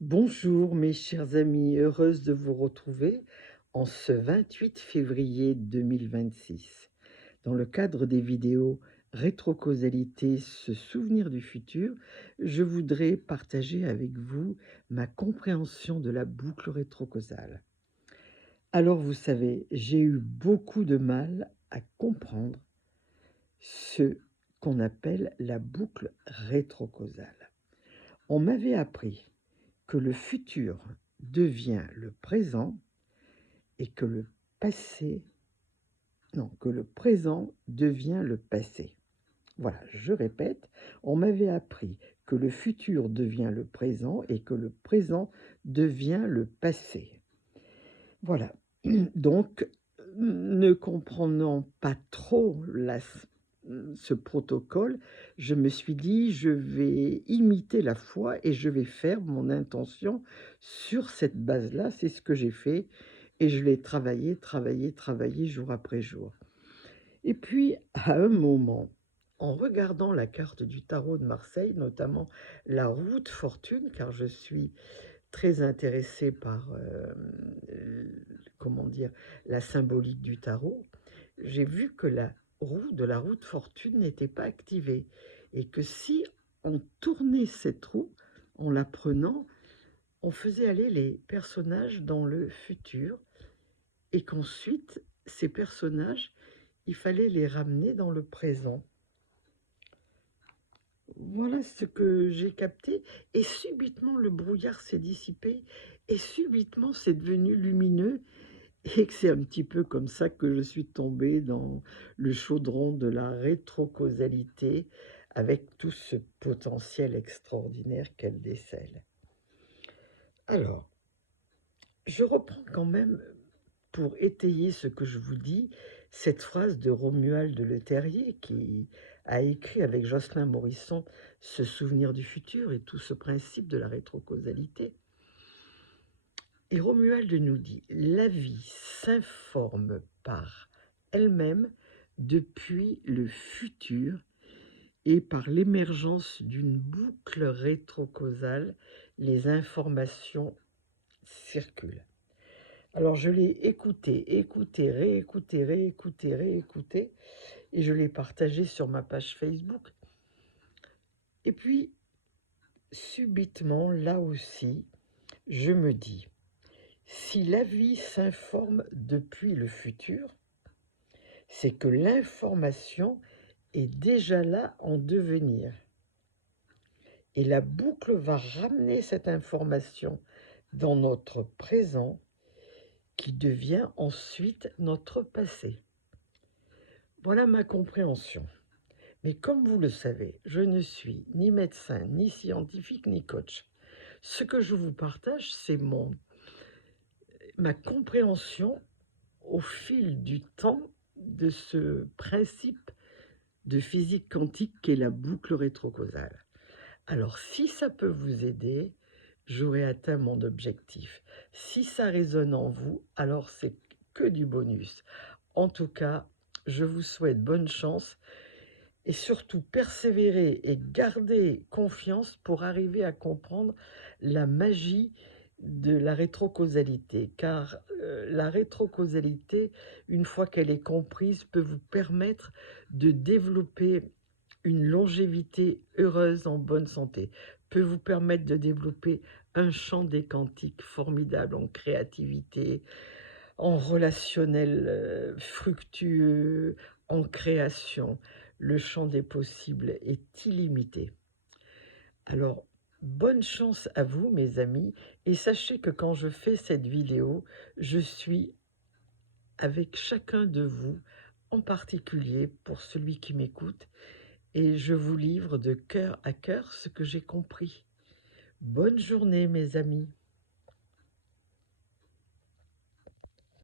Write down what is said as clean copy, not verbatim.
Bonjour mes chers amis, heureuse de vous retrouver en ce 28 février 2026. Dans le cadre des vidéos Rétrocausalité, se souvenir du futur, je voudrais partager avec vous ma compréhension de la boucle rétrocausale. Alors vous savez, j'ai eu beaucoup de mal à comprendre ce qu'on appelle la boucle rétrocausale. On m'avait appris que le futur devient le présent et que le passé, non, que le présent devient le passé. Voilà, je répète, on m'avait appris que le futur devient le présent et que le présent devient le passé. Voilà, donc ne comprenant pas trop ce protocole, je me suis dit: «Je vais imiter la foi et je vais faire mon intention sur cette base-là». C'est ce que j'ai fait et je l'ai travaillé, travaillé, travaillé jour après jour. Et puis, à un moment, en regardant la carte du tarot de Marseille, notamment la roue de fortune, car je suis très intéressée par, comment dire? La symbolique du tarot. J'ai vu que la roue de fortune n'était pas activée et que si on tournait cette roue, en la prenant, on faisait aller les personnages dans le futur et qu'ensuite ces personnages, il fallait les ramener dans le présent. Voilà ce que j'ai capté et subitement le brouillard s'est dissipé et subitement c'est devenu lumineux et que c'est un petit peu comme ça que je suis tombée dans le chaudron de la rétrocausalité avec tout ce potentiel extraordinaire qu'elle décèle. Alors, je reprends quand même, pour étayer ce que je vous dis, cette phrase de Romuald de Le Terrier qui a écrit avec Jocelyn Morisson Ce souvenir du futur et tout ce principe de la rétrocausalité. Et Romuald nous dit: «La vie s'informe par elle-même depuis le futur et par l'émergence d'une boucle rétrocausale, les informations circulent». Alors je l'ai écouté, écouté, réécouté, réécouté, réécouté et je l'ai partagé sur ma page Facebook. Et puis, subitement, là aussi, je me dis: si la vie s'informe depuis le futur, c'est que l'information est déjà là en devenir. Et la boucle va ramener cette information dans notre présent qui devient ensuite notre passé. Voilà ma compréhension. Mais comme vous le savez, je ne suis ni médecin, ni scientifique, ni coach. Ce que je vous partage, c'est ma compréhension au fil du temps de ce principe de physique quantique qu'est la boucle rétrocausale. Alors, si ça peut vous aider, j'aurai atteint mon objectif. Si ça résonne en vous, alors c'est que du bonus. En tout cas, je vous souhaite bonne chance et surtout persévérer et garder confiance pour arriver à comprendre la magie de la rétrocausalité. Car la rétrocausalité, une fois qu'elle est comprise, peut vous permettre de développer une longévité heureuse en bonne santé, peut vous permettre de développer un champ des quantiques formidable en créativité, en relationnel fructueux, en création. Le champ des possibles est illimité. Alors, bonne chance à vous, mes amis, et sachez que quand je fais cette vidéo, je suis avec chacun de vous, en particulier pour celui qui m'écoute, et je vous livre de cœur à cœur ce que j'ai compris. Bonne journée, mes amis.